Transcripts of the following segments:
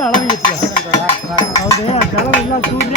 மட்டும் அளவு அவங்க அது கலவை எல்லாம் சூடுல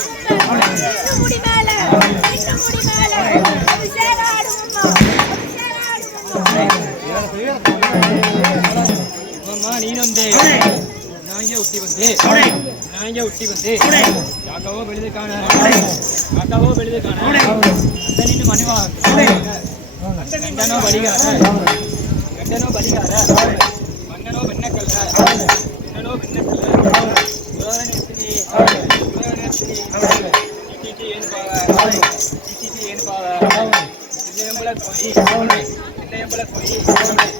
ಅಮ್ಮ ನೀನೊಂದೇ ನಾಯಿಗೆ ಹುಟ್ಟಿ ಬಂದೆ ನಾಯಿಗೆ ಹುಟ್ಟಿ ಬಂದೆ ಯಾಕವೋ ಬೆಳೆದು ಕಾಣ ಯಾಕವೋ ಬೆಳೆದು ಕಾಣ ಅಂತ ನಿನ್ನ ಮನೆವ ಗಂಡನೋ ಬಲಿಗಾರ ಗಂಡನೋ ಬಲಿಗಾರ ಮಣ್ಣನೋ ಬೆನ್ನಕ್ಕಲ್ಲ ಬೆನ್ನನೋ ಬೆನ್ನಕ್ಕಲ್ಲ ಗುರುವರ ನೆಡ್ತೀನಿ ಗುರುವರ ನೆಡ್ತೀನಿ ಇತ್ತೀಚೆ ಏನು ಪಾವ ಇತ್ತೀಚೆ ಏನು ಪಾವ ನಿನ್ನೆ ಎಂಬಳ ಕೋಯಿ ನಿನ್ನೆ ಎಂಬಳ ಕೋಯಿ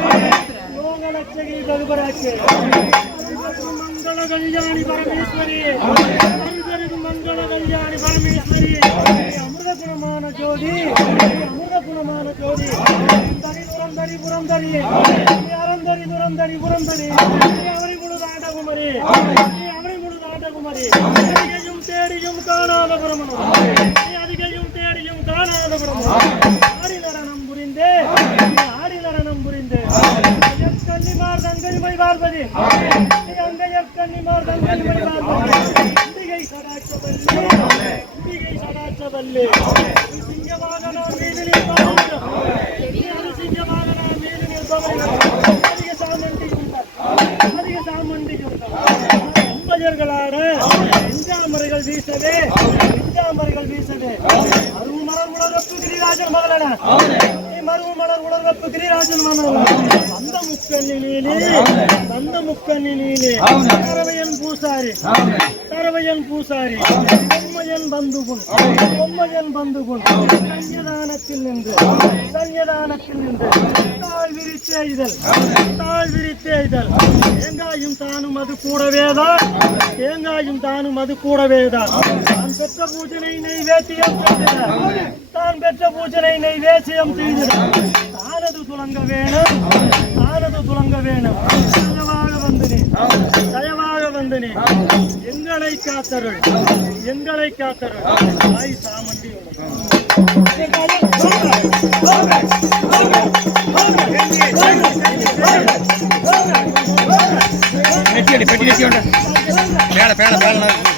మంగళ కళ్యాణి పరమేశ్వరి మంగళ కళ్యాణి పరమేశ్వరి అమృత గుణమాన జ్యోతి అమృత గుణమాన జ్యోతి పురంధరి పురంధరి అరంధరి దురంధరి పురంధరి ఎవరి గుడు దాటకు మరి ఎవరి గుడు దాటకు మరి అధికజం తేడిజం కానాద పురమను. అధికజం తేడిజం కానాద పురమను హరిధరణం గురిందే ஆடிலரணம் புரிந்தே. கன்னிமார் தங்கனிமை வாழ்வதி அங்கையர் கன்னிமார் தங்கனிமை வாழ்வதி இந்திகை சடாச்சவல்லி இந்திகை சடாச்சவல்லி சிங்கமாக நான் மீது நிற்பார்கள் சிங்கமாக நான் மீது நிற்பவர்கள் அதிக சாமண்டி அதிக சாமண்டி அம்பஜர்களான செஞ்சாமரைகள் வீசவே செஞ்சாமரைகள் வீசவே அருவு மலர் உலகப்பு மகளன மருவு மலர் கிரிராஜன் அந்த முக்கண்ணிலே அந்த முக்கண்ணிலே தரவையன் பூசாரி தரவையன் பூசாரி பொம்மையன் பந்துகுன் பொம்மையன் பந்துகுன். சன்னிதானத்தில் நின்று சன்னிதானத்தில் நின்று. தாழ் விரித்தே இதழ் தாழ் விரித்தே தேங்காயும் தானும் அது கூடவேதான் தேங்காயும் தானும் அது கூடவேதான் தான். பெற்ற பூஜனை நெய்வேத்தியம் செய்தார் தான் பெற்ற பூஜனை நெய்வேத்தியம் செய்தார் தானது துலங்க வேணும். தானது துலங்க வேணும். தயவாக வந்தனே தயவாக வந்தனே எங்களை காத்தருள். எங்களை காத்தருள். தாய் சாமண்டி பெட்டி பெட்டி பெட்டி பேட பேட பேட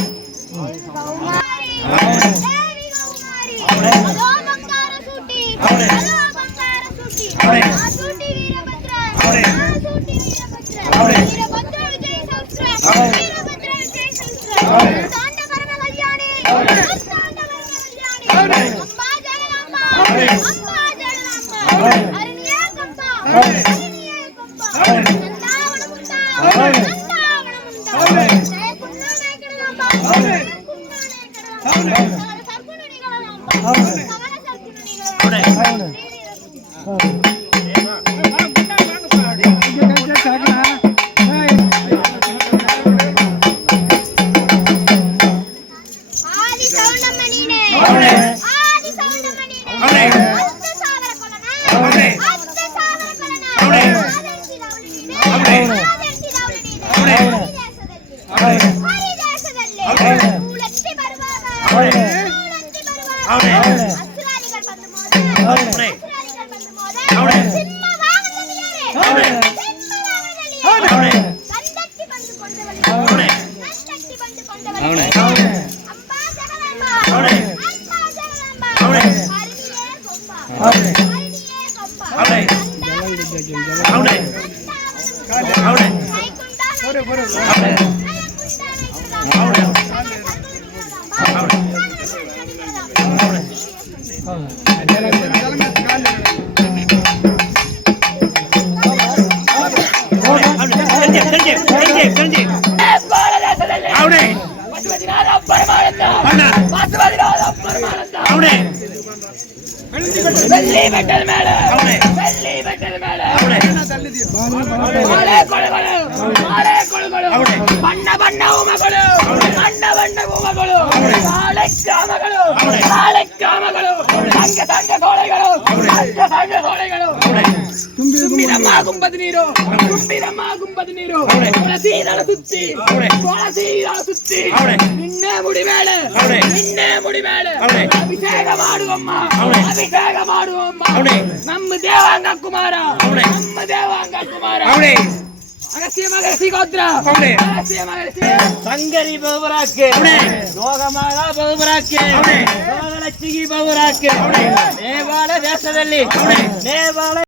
అవునే అవునే அவனே வெள்ளி மெட்டல் மேல அவனே வெள்ளி மெட்டல் மேல அவனே தள்ளுதியோ மாலே கொளு மாலே கொளு ಬಣ್ಣ ಬಣ್ಣ ಉಮಗಳು ಬಣ್ಣ ಬಣ್ಣ ಉಮಗಳು ನಾಳೆ ಕಾಮಗಳು ಅವನೇ. ನಾಳೆ ಕಾಮಗಳು ಸಂಘ ಸಂಘ ಗೋಳೆಗಳು ಸಂಘ ಸಂಘ ಗೋಳೆಗಳು ಅವನೇ ತುಂಬಿದಮ್ಮ ಗುಂಬದ ನೀರು ತುಂಬಿದಮ್ಮ ಗುಂಬದ ನೀರು ಅವನೇ. ತುಳಸೀದಳ ಸುತ್ತಿ ಅವನೇ. ತುಳಸೀದಳ ಸುತ್ತಿ ಅವನೇ. ನಿನ್ನೆ ಮುಡಿ ಮೇಲೆ ಅವನೇ. ನಿನ್ನೆ ಮುಡಿ ಮೇಲೆ ಅವನೇ. ಅಭಿಷೇಕ ಮಾಡುವಮ್ಮ ಅವನೇ. ಅಭಿಷೇಕ ಮಾಡುವಮ್ಮ ಅವನೇ. ನಮ್ಮ ದೇವಾಂಗ ಕುಮಾರ ಅವನೇ. ನಮ್ಮ ದೇವಾಂಗ ಕುಮಾರ சங்கரி பகுபராக்கு யோகமாலா பகுபராக்கு யோகலட்சுமி பகுபராக்கு நேபாள தேசದಲ್ಲಿ நேபாள